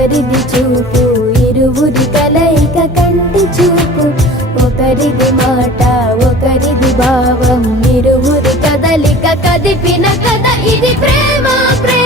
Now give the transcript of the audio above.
ఒకరిది చూపు ఇరువురి కలయిక కంటి చూపు, ఒకరిది మాట ఒకరిది భావం ఇరువురి కదలిక కదిపిన కథ ఇది ప్రేమ ప్రేమ.